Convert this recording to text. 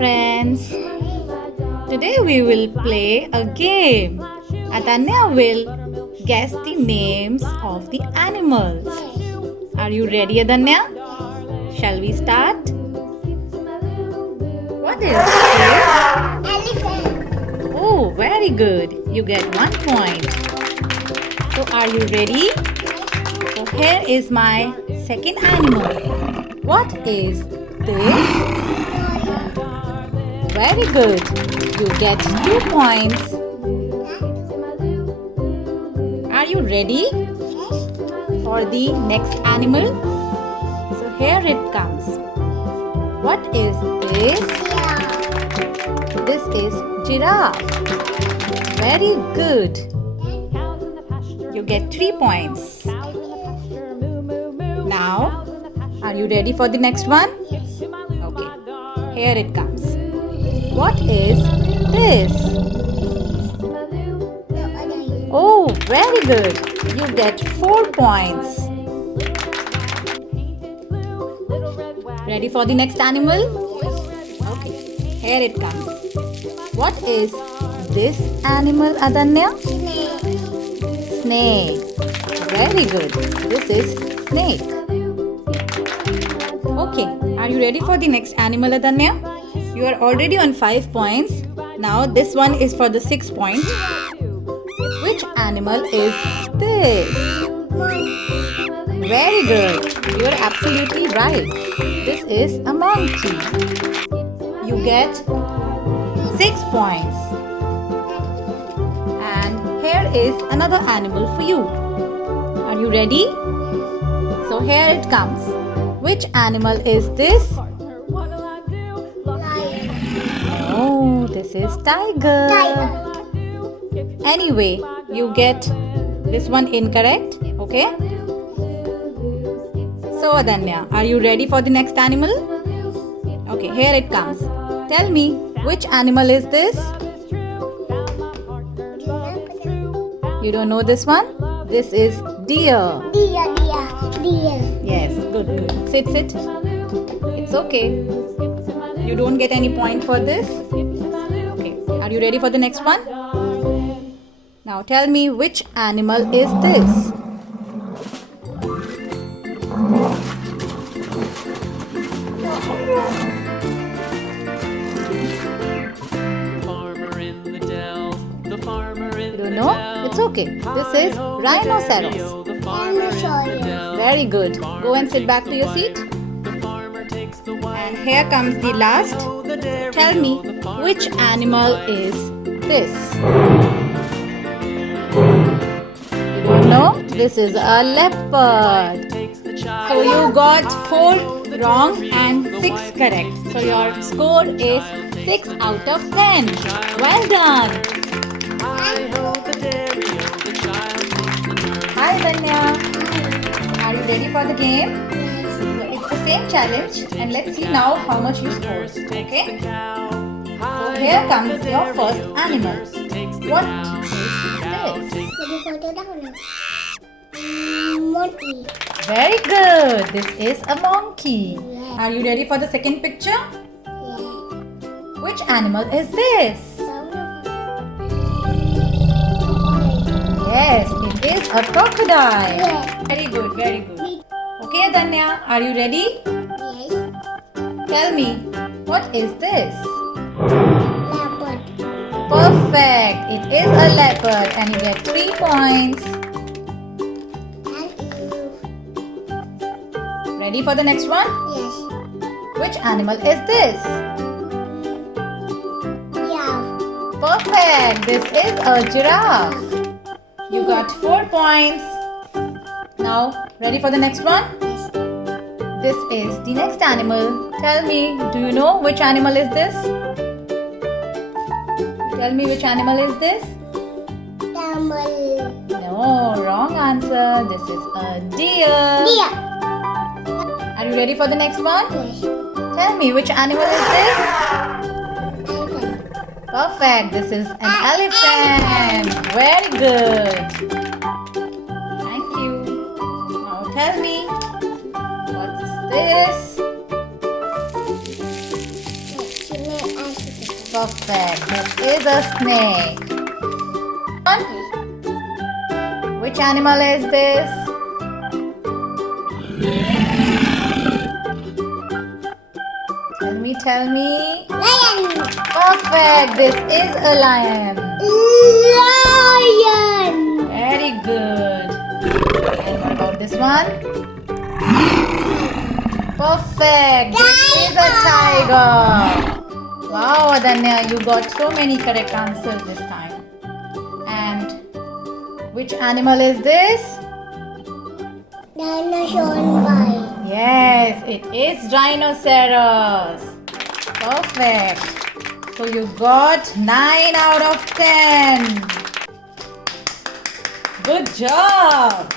friends. Today we will play a game. Adanya will guess the names of the animals. Are you ready, Adanya? Shall we start? What is this? Elephant. Oh, very good. You get 1 point. So are you ready? So here is my second animal. What is this? Very good. You get 2 points. Are you ready for the next animal? So here it comes. What is this? This is giraffe. Very good. You get 3 points. Now, are you ready for the next one? Okay. Here it comes. What is this? Oh, very good. You get 4 points. Ready for the next animal? Okay. Here it comes. What is this animal, Adanya? Snake. Very good. This is snake. Okay. Are you ready for the next animal, Adanya? You are already on 5 points. Now this one is for the 6 point. Which animal is this? Very good. You are absolutely right. This is a monkey. You get 6 points. And here is another animal for you. Are you ready? So here it comes. Which animal is this? Oh, this is tiger. Anyway, you get this one incorrect. Okay? So Adanya, are you ready for the next animal? Okay, here it comes. Tell me, which animal is this? You don't know this one? This is deer. Deer. Yes, good. Sit. It's okay. You don't get any point for this. Okay, are you ready for the next one? Now tell me, which animal is this? You don't know? It's okay. This is Rhinoceros. Very good. Go and sit back to your seat. And here comes the last. Tell me, which animal is this? You don't know? This is a leopard. So you got 4 wrong and 6 correct. So your score is 6 out of 10. Well done. Hi Adanya. Are you ready for the game? So it's the same challenge and let's see now how much you scored. Okay? So here comes your first animal. What is this? Monkey. Very good. This is a monkey. Are you ready for the second picture? Which animal is this? Yes, it is a crocodile. Very good. Okay, Adanya, are you ready? Yes. Tell me, what is this? Leopard. Perfect. It is a leopard and you get 3 points. Ready for the next one? Yes. Which animal is this? Giraffe. Perfect. This is a giraffe. You got 4 points. Now, ready for the next one? Yes. This is the next animal. Tell me, do you know which animal is this? Tell me which animal is this? Camel. No, wrong answer. This is a deer. Deer. Are you ready for the next one? Yes. Tell me which animal is this? Elephant. Perfect. This is an elephant. Very good. Thank you. Now tell me, what's this? Perfect. This is a snake. Which animal is this? Tell me. Lion. Perfect. This is a lion. Lion. Very good. And what about this one? Perfect. This is a tiger. Wow, Adanya, you got so many correct answers this time. And which animal is this? Dinosaur. Yes, it is Rhinoceros. Perfect. So you got 9 out of 10. Good job.